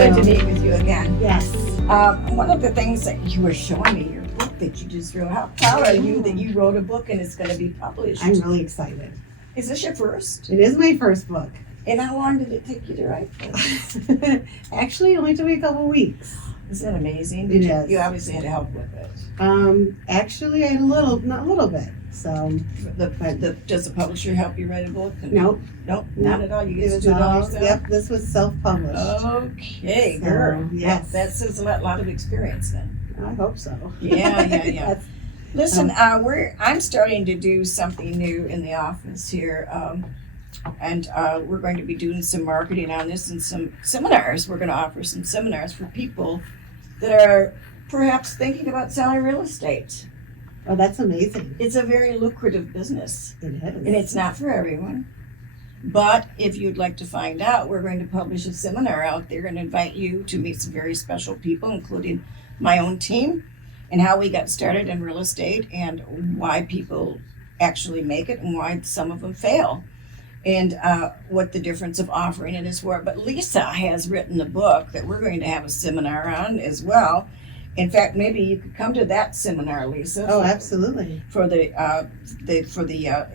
good to meet with you again. Yes. One of the things that you were showing me, your book that you just wrote, how proud are you that you wrote a book and it's going to be published? I'm really excited. Is this your first? It is my first book. And how long did it take you to write this? Actually, it only took me a couple weeks. Isn't that amazing? It is. You obviously had help with it. Actually, I had not a little bit. So, Does the publisher help you write a book? nope. Nope, not at all. You It get to was do it all all, yourself? yep, this was self-published. Okay, So, girl. yes. That says a lot of experience then. I hope so. Yeah. That's- Listen, I'm starting to do something new in the office here, and we're going to be doing some marketing on this and some seminars. We're going to offer some seminars for people that are perhaps thinking about selling real estate. Oh, that's amazing. It's a very lucrative business, It is. and it's not for everyone. But if you'd like to find out, we're going to publish a seminar out there and invite you to meet some very special people, including my own team, and how we got started in real estate and why people actually make it and why some of them fail, and what the difference of offering it is for. But Lisa has written a book that we're going to have a seminar on as well. In fact, maybe you could come to that seminar, Lisa. Oh, absolutely. For the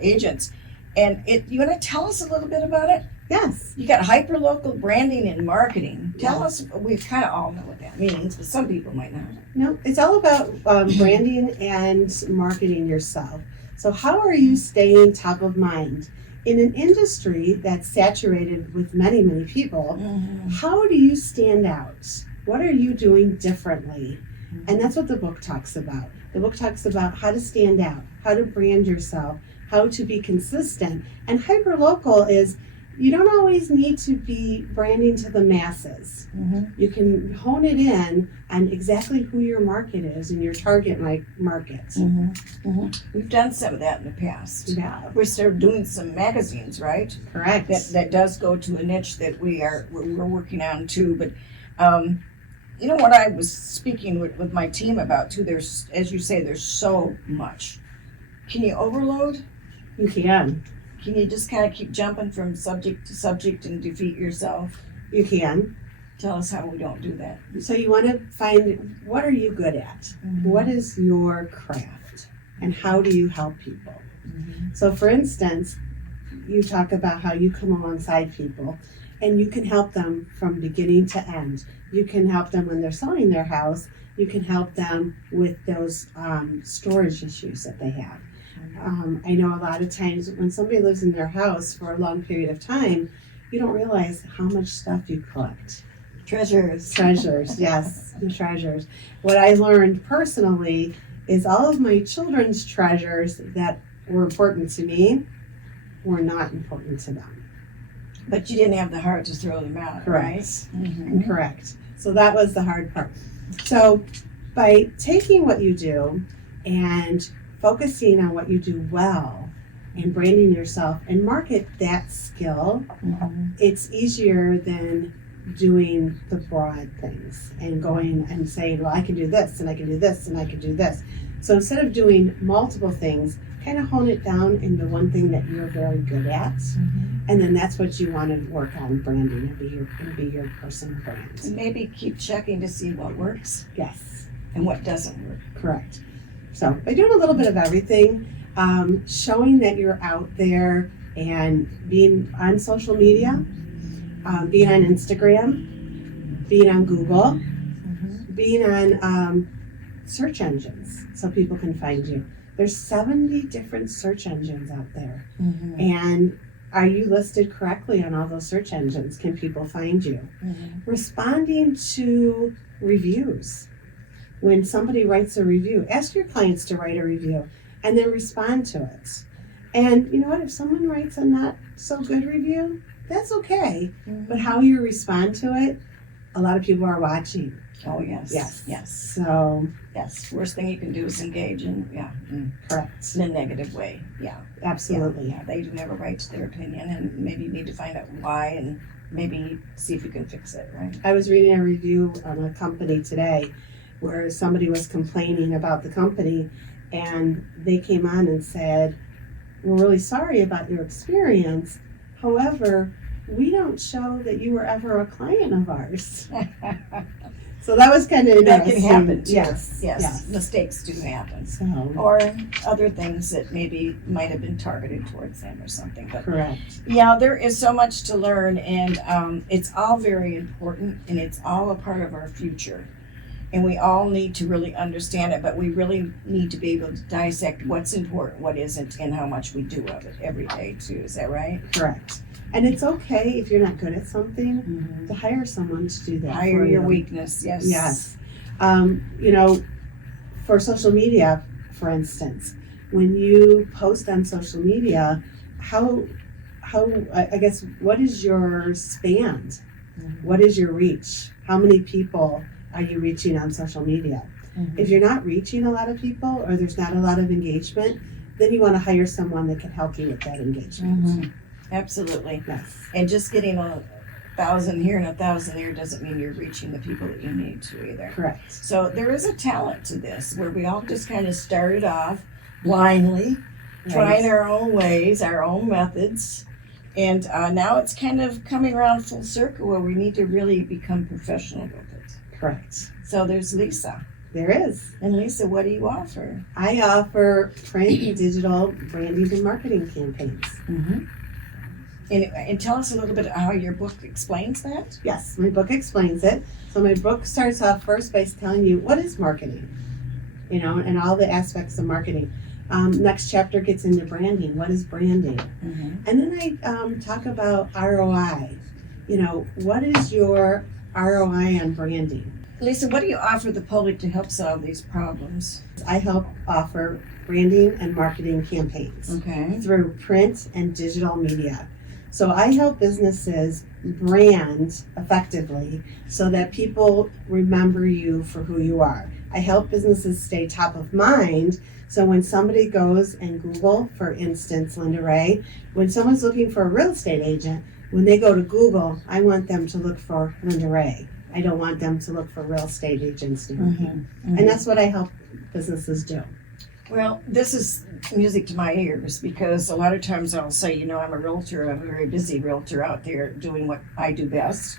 agents. And you want to tell us a little bit about it? Yes. You got hyperlocal branding and marketing. Tell us, we kind of all know what that means, but some people might not. No, it's all about branding and marketing yourself. So how are you staying top of mind? In an industry that's saturated with many, many people, how do you stand out? What are you doing differently? And that's what the book talks about. The book talks about how to stand out, how to brand yourself, how to be consistent. And hyperlocal is, you don't always need to be branding to the masses. You can hone it in on exactly who your market is and your target market. We've done some of that in the past. Yeah, We started doing some magazines, right? correct. That does go to a niche that we're working on too. But you know what I was speaking with my team about too, there's, as you say, there's so much. Can you overload? You can. Can you just kind of keep jumping from subject to subject and defeat yourself? You can. Tell us how we don't do that. So you want to find, what are you good at? What is your craft? And how do you help people? So for instance, you talk about how you come alongside people and you can help them from beginning to end. You can help them when they're selling their house. You can help them with those storage issues that they have. I know a lot of times when somebody lives in their house for a long period of time, you don't realize how much stuff you collect. Treasures. Treasures, yes, the treasures. What I learned personally is all of my children's treasures that were important to me were not important to them. But you didn't have the heart to throw them out, Correct. right? Correct. So that was the hard part. So by taking what you do and focusing on what you do well and branding yourself and market that skill, it's easier than doing the broad things and going and saying, well, I can do this and I can do this and I can do this. So instead of doing multiple things, kind of hone it down into one thing that you're very good at. And then that's what you want to work on branding and be your personal brand. And maybe keep checking to see what works Yes, and what doesn't work. correct. So by doing a little bit of everything, showing that you're out there and being on social media, being on Instagram, being on Google, being on search engines so people can find you. There's 70 different search engines out there. And are you listed correctly on all those search engines? Can people find you? Responding to reviews. When somebody writes a review, ask your clients to write a review and then respond to it. And you know what? If someone writes a not so good review, that's okay. But how you respond to it, a lot of people are watching. Oh, yes. Yes. So, Yes. Worst thing you can do is engage in, correct. in a negative way. Yeah. Absolutely. Yeah. They do have a right to their opinion, and maybe you need to find out why and maybe see if you can fix it, right? I was reading a review on a company today where somebody was complaining about the company and they came on and said, we're really sorry about your experience. However, we don't show that you were ever a client of ours. So that was kind of That interesting. can happen too. Yes. Mistakes do happen. So, Or other things that maybe might have been targeted towards them or something. But correct. yeah, there is so much to learn, and it's all very important, and it's all a part of our future. And we all need to really understand it, but we really need to be able to dissect what's important, what isn't, and how much we do of it every day too. Is that right? Correct. And it's okay if you're not good at something to hire someone to do that. Hire for your you. weakness. Yes. Yes. You know, for social media, for instance, when you post on social media, how I guess, what is your span? What is your reach? How many people are you reaching on social media? If you're not reaching a lot of people, or there's not a lot of engagement, then you want to hire someone that can help you with that engagement. Absolutely. Yes. And just getting 1,000 here and 1,000 there doesn't mean you're reaching the people that you need to either. Correct. So there is a talent to this, where we all just kind of started off blindly, trying our own ways, our own methods. And now it's kind of coming around full circle where we need to really become professional with it. Correct. So there's Lisa. There is. And Lisa, what do you offer? I offer print and digital branding and marketing campaigns. And tell us a little bit how your book explains that. Yes, my book explains it. So my book starts off first by telling you what is marketing, and all the aspects of marketing. Next chapter gets into branding. What is branding? And then I talk about ROI. What is your ROI on branding? Lisa, what do you offer the public to help solve these problems? I help offer branding and marketing campaigns through print and digital media. So I help businesses brand effectively so that people remember you for who you are. I help businesses stay top of mind. So when somebody goes and Google, for instance, Linda Rea, when someone's looking for a real estate agent, when they go to Google, I want them to look for Linda Rea. I don't want them to look for real estate agents. And that's what I help businesses do. Well, this is music to my ears, because a lot of times I'll say, I'm a realtor, I'm a very busy realtor out there doing what I do best.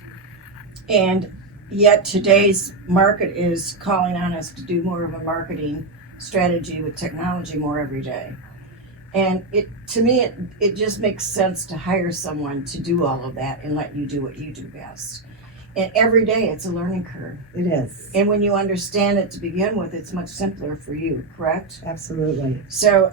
And yet today's market is calling on us to do more of a marketing strategy with technology more every day. And to me, it just makes sense to hire someone to do all of that and let you do what you do best. And every day it's a learning curve. It is. And when you understand it to begin with, it's much simpler for you, correct? Absolutely. So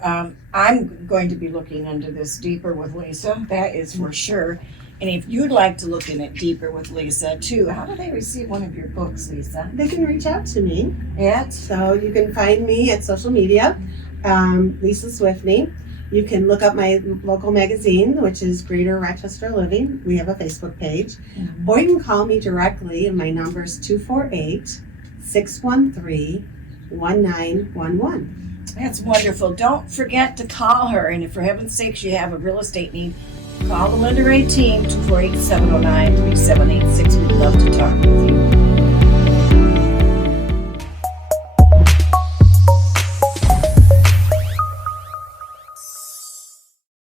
I'm going to be looking into this deeper with Lisa, that is for sure. And if you'd like to look in it deeper with Lisa too, how do they receive one of your books, Lisa? They can reach out to me. At? So you can find me at social media, Lisa Swiftney. You can look up my local magazine, which is Greater Rochester Living. We have a Facebook page. Or you can call me directly, and my number is 248-613-1911. That's wonderful. Don't forget to call her. And if for heaven's sakes you have a real estate need, call the Linda Rea Team, 248-709-3786. We'd love to talk with you.